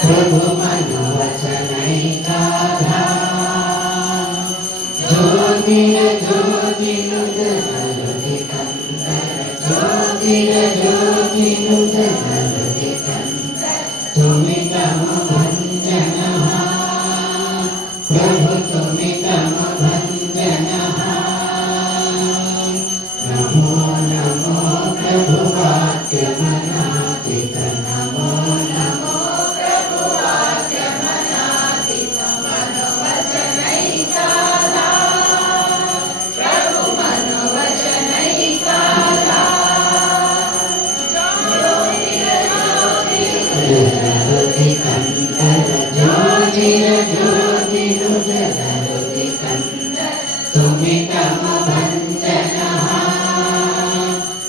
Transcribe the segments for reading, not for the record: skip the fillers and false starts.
प्रभु मनोवचनैका ज्योतिर ज्योतिनुदनुदिकन्दर ज्योतिर ज्योतिनुदनुदिकन्दर तुमितम भञ्जनः प्रभु तुमितम भञ्जनः नमो नमो प्रभु वाक्यमनादित नमो नमो तुमितम भञ्जनः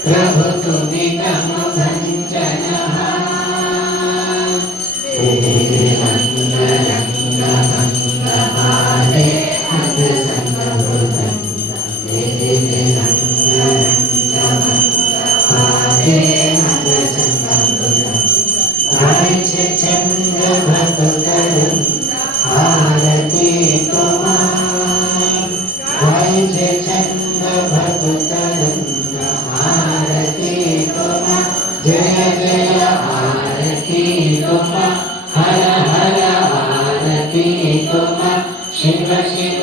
प्रभु तुमितम भञ्जनः रङ्गरङ्गमङ्गमाले हदसङ्गभुजङ्गे रङ्गरङ्गमङ्गमाले हदसङ्गभुजङ्गे चन्द्र भक्तरं आरती कुमार जय चन्द्र भक्तरं आरती कुमार जय जय आरती कुमार हर हर आरती कुमार शिव शिव